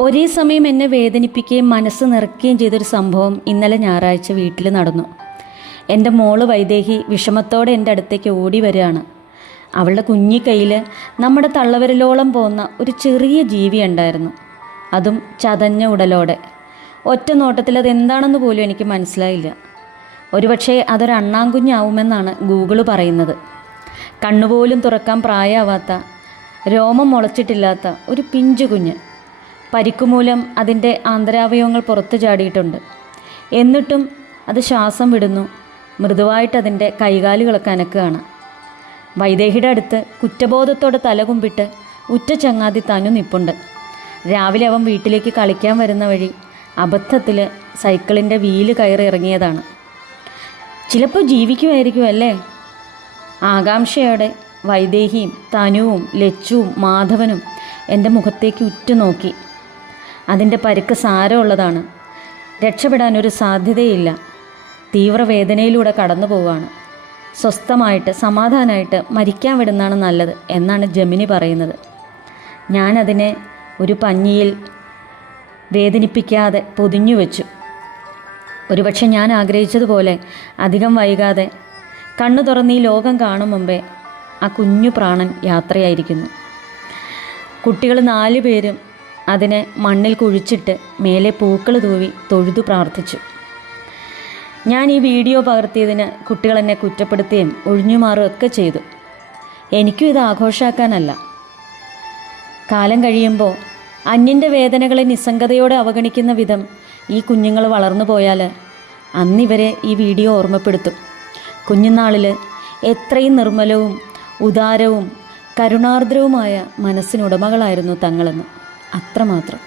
ഒരേ സമയം എന്നെ വേദനിപ്പിക്കുകയും മനസ്സ് നിറയ്ക്കുകയും ചെയ്തൊരു സംഭവം ഇന്നലെ ഞായറാഴ്ച വീട്ടിൽ നടന്നു. എന്റെ മോൾ വൈദേഹി വിഷമത്തോടെ എന്റെ അടുത്തേക്ക് ഓടി വരികയാണ്. അവളുടെ കുഞ്ഞി കയ്യിൽ നമ്മുടെ തള്ളവരലോളം പോകുന്ന ഒരു ചെറിയ ജീവി ഉണ്ടായിരുന്നു. അതും ചതഞ്ഞ ഉടലോടെ. ഒറ്റ നോട്ടത്തിൽ അതെന്താണെന്ന് പോലും എനിക്ക് മനസ്സിലായില്ല. ഒരുപക്ഷെ അതൊരു അണ്ണാങ്കുഞ്ഞാവുമെന്നാണ് ഗൂഗിൾ പറയുന്നത്. കണ്ണുപോലും തുറക്കാൻ പ്രായമാവാത്ത രോമം മുളച്ചിട്ടില്ലാത്ത ഒരു പിഞ്ചു കുഞ്ഞ്. പരിക്കുമൂലം അതിന്റെ ആന്തരാവയവങ്ങൾ പുറത്തു ചാടിയിട്ടുണ്ട്. എന്നിട്ടും അത് ശ്വാസം വിടുന്നു. മൃദുവായിട്ട് അതിന്റെ കൈകാലുകളൊക്കെ അനക്കുകയാണ്. വൈദേഹിയുടെ അടുത്ത് കുറ്റബോധത്തോടെ തലകുമ്പിട്ട് ഉറ്റ ചങ്ങാതി തനു നിപ്പുണ്ട്. രാവിലെ അവൻ വീട്ടിലേക്ക് കളിക്കാൻ വരുന്ന വഴി അബദ്ധത്തിൽ സൈക്കിളിന്റെ വീൽ കയറി ഇറങ്ങിയതാണ്. ചിലപ്പോൾ ജീവിക്കുമായിരിക്കും അല്ലേ? ആകാംക്ഷയോടെ വൈദേഹിയും തനുവും ലച്ചുവും മാധവനും എന്റെ മുഖത്തേക്ക് ഉറ്റുനോക്കി. അതിന്റെ പരുക്ക് സാരമുള്ളതാണ്. രക്ഷപ്പെടാൻ ഒരു സാധ്യതയില്ല. തീവ്രവേദനയിലൂടെ കടന്നു പോവുകയാണ്. സ്വസ്ഥമായിട്ട് സമാധാനമായിട്ട് മരിക്കാൻ വിടുന്നതാണ് നല്ലത് എന്നാണ് ജമിനി പറയുന്നത്. ഞാനതിനെ ഒരു പഞ്ഞിയിൽ വേദനിപ്പിക്കാതെ പൊതിഞ്ഞു വെച്ചു. ഒരുപക്ഷെ ഞാൻ ആഗ്രഹിച്ചതുപോലെ അധികം വൈകാതെ കണ്ണു തുറന്ന് ഈ ലോകം കാണും മുമ്പേ ആ കുഞ്ഞു പ്രാണൻ യാത്രയായിരിക്കുന്നു. കുട്ടികൾ നാലു പേരും അതിനെ മണ്ണിൽ കുഴിച്ചിട്ട് മേലെ പൂക്കൾ തൂവി തൊഴുതു പ്രാർത്ഥിച്ചു. ഞാൻ ഈ വീഡിയോ പകർത്തിയതിന് കുട്ടികൾ എന്നെ കുറ്റപ്പെടുത്തുകയും ഒഴിഞ്ഞുമാറുകയും ഒക്കെ ചെയ്തു. എനിക്കും ഇത് ആഘോഷാക്കാനല്ല. കാലം കഴിയുമ്പോൾ അന്യന്റെ വേദനകളെ നിസ്സംഗതയോടെ അവഗണിക്കുന്ന വിധം ഈ കുഞ്ഞുങ്ങൾ വളർന്നു പോയാൽ അന്നിവരെ ഈ വീഡിയോ ഓർമ്മപ്പെടുത്തും. കുഞ്ഞുനാളിൽ എത്രയും നിർമ്മലവും ഉദാരവും കരുണാർദ്രവുമായ മനസ്സിനുടമകളായിരുന്നു തങ്ങളെന്ന്. അത്രമാത്രം.